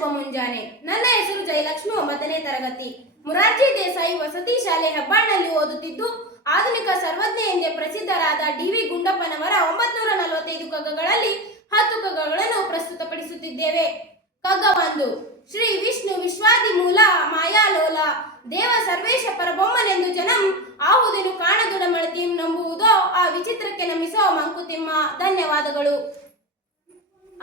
ಶುಭ ಮುಂಜಾನೆ. ನನ್ನ ಹೆಸರು ಜಯಲಕ್ಷ್ಮಿ, 9ನೇ ತರಗತಿ. ಮುರಾರ್ಜಿ ದೇಸಾಯಿ ವಸತಿ ಶಾಲೆ ಹೆಬ್ಬಾಳ್ನಲ್ಲಿ ಓದುತ್ತಿದ್ದು, ಆಧುನಿಕ ಸರ್ವಜ್ಞ ಎಂದೇ ಪ್ರಸಿದ್ಧರಾದ ಡಿ.ವಿ. ಗುಂಡಪ್ಪನವರ 945 ಕಗ್ಗಗಳಲ್ಲಿ 10 ಕಗ್ಗಗಳನ್ನು ಪ್ರಸ್ತುತಪಡಿಸುತ್ತಿದ್ದೇವೆ. ಕಗ್ಗ 1. ಶ್ರೀ ವಿಷ್ಣು ವಿಶ್ವಾದಿ ಮೂಲ ಮಾಯಾಲೋಲ ದೇವ ಸರ್ವೇಶ ಪರಬೊಮ್ಮನೆಂದು ಜನಂ ಆಹುದೆನು ಕಾಣದುಡಮಳತಿಂ ನಂಬುವುದೋ ಆ ವಿಚಿತ್ರಕ್ಕೆ ನಮಿಸೋ ಮಂಕುತಿಮ್ಮ. ಧನ್ಯವಾದಗಳು.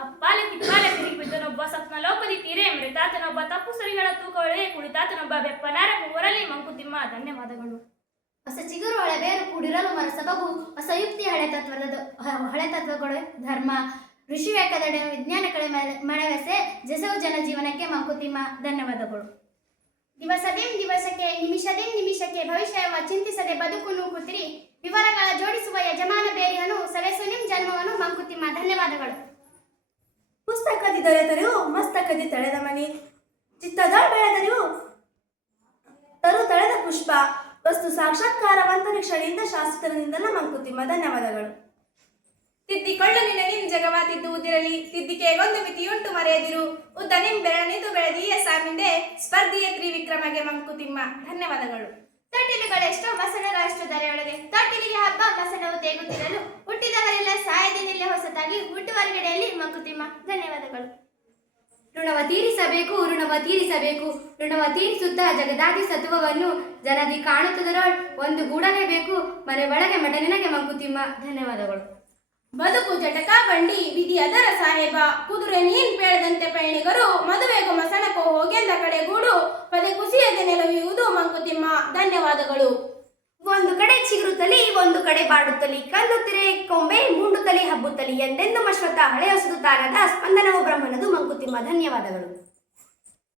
ಅಪ್ಪಾಲೆ ತಿಪ್ಪಾಲೆ ತಿರುಗಿಬಿದ್ದನೊಬ್ಬ ಸಪ್ನ ಲೋಕದಿ ತೀರೆ ಮೃತಾತನೊಬ್ಬ ತಪ್ಪು ಸರಿಗಳ ತೂಕವಳೆ ಕುಳಿತಾತನೊಬ್ಬ ಬೆಪ್ಪನಾರ ಮೂವರಲ್ಲಿ ಮಂಕುತಿಮ್ಮ. ಧನ್ಯವಾದಗಳು. ಹೊಸ ಚಿಗುರು ಹಳೆಬೇರು ಕೂಡಿರಲು ಮರ ಸಬಬು ಹೊಸ ಯುಕ್ತಿ ಹಳೆ ತತ್ವಗಳು ಧರ್ಮ ಋಷಿ ವೇಕದಡೆ ವಿಜ್ಞಾನ ಕಡೆ ಮಳೆವೆಸೆ ಜಸವು ಜನ ಜೀವನಕ್ಕೆ ಮಂಕುತಿಮ್ಮ. ಧನ್ಯವಾದಗಳು. ದಿವಸಕ್ಕೆ ನಿಮಿಷಕ್ಕೆ ಭವಿಷ್ಯವ ಚಿಂತಿಸದೆ ಬದುಕು ನೂಕುತ್ತಿರಿ ವಿವರಗಳ ಜೋಡಿಸುವ ಯಜಮಾನ ಬೇರಿಯನು ಸವೆಸು ನಿಮ್ ಜನ್ಮವನ್ನು ಮಂಕುತಿಮ್ಮ. ಧನ್ಯವಾದಗಳು. ಪುಸ್ತಕದಿ ದೊರೆತರಿವು ಮಸ್ತಕದಿ ತಳೆದ ಮನಿ ಚಿತ್ತದ ಬೆಳೆದರಿವು ತರು ತಳೆದ ಪುಷ್ಪ ವಸ್ತು ಸಾಕ್ಷಾತ್ಕಾರವಂತರಿಕ್ಷಣೆಯಿಂದ ಶಾಸ್ತ್ರದಿಂದಲ ಮಂಕುತಿಮ್ಮ. ಧನ್ಯವಾದಗಳು. ತಿದ್ದಿಕೊಳ್ಳು ನಿನ್ನ ಜಗವ ತಿದ್ದುವುದಿರಲಿ ತಿದ್ದಿಕೆಗೊಂದು ಮಿತಿಯುಂಟು ಮರೆಯದಿರು ಉದ್ದ ನಿಮ್ ಬೆರಣಿದು ಬೆಳೆದಿಯ ಸಾಮಿಂದೆ ಸ್ಪರ್ಧಿಯ ತ್ರಿವಿಕ್ರಮಗೆ ಮಂಕುತಿಮ್ಮ. ಧನ್ಯವಾದಗಳು. ತೊಟ್ಟಿಲುಗಳೆಷ್ಟೋ ಮಸಣಗಳಷ್ಟು ಧರೆಯೊಳಗೆ ತೊಟ್ಟಿಲಿಗೆ ಹಬ್ಬ ಮಸಣವು ತೇಗುತ್ತಿರಲು ಹುಟ್ಟಿದವರೆಲ್ಲ ಸಾಯದಿನಿಲ್ಲ ಹೊಸತಾಗಿ ಹುಟ್ಟುವರ್ಗಡೆಯಲ್ಲಿ ಮಂಕುತಿಮ್ಮ. ಧನ್ಯವಾದಗಳು. ಋಣವ ತೀರಿಸುತ್ತಾ ಜಗದಾದಿ ಸತ್ವವನ್ನು ಜನದಿ ಕಾಣುತ್ತದರೊಳ್ ಒಂದು ಗೂಡಲೇಬೇಕು ಮನೆ ಒಳಗೆ ಮಠ ನಿನಗೆ ಮಂಕುತಿಮ್ಮ. ಧನ್ಯವಾದಗಳು. ಬದುಕು ಜಟಕಾ ಬಂಡಿ ವಿಧಿ ಅದರ ಸಾಹೇಬ ಕುದುರೆ ನೀನ್ ಬೇಳದಂತೆ ಪಯಣಿಗರು ಮದುವೆಗೂ ಮಸಣಕ್ಕೂ ಹೋಗೆಂದ ಕಡೆಗೂಡು ಪದೇ ಕುಸಿಯದೆ ನೆಲವಿಯುವುದು ಮಂಕುತಿಮ್ಮ. ಧನ್ಯವಾದಗಳು. ಒಂದು ಕಡೆ ಚಿಗುರುತ್ತಲಿ ಒಂದು ಕಡೆ ಬಾಡುತ್ತಲಿ ಕಲ್ಲುತ್ತಿರೆ ಕೊಂಬೆ ಮುಂಡುತ್ತಲಿ ಹಬ್ಬುತ್ತಲಿ ಎಂದೆಂದು ಮಶ್ವತ ಹಳೆಯಸುದು ತಾನದ ಸ್ಪಂದನವು ಬ್ರಹ್ಮನದು ಮಂಕುತಿಮ್ಮ. ಧನ್ಯವಾದಗಳು.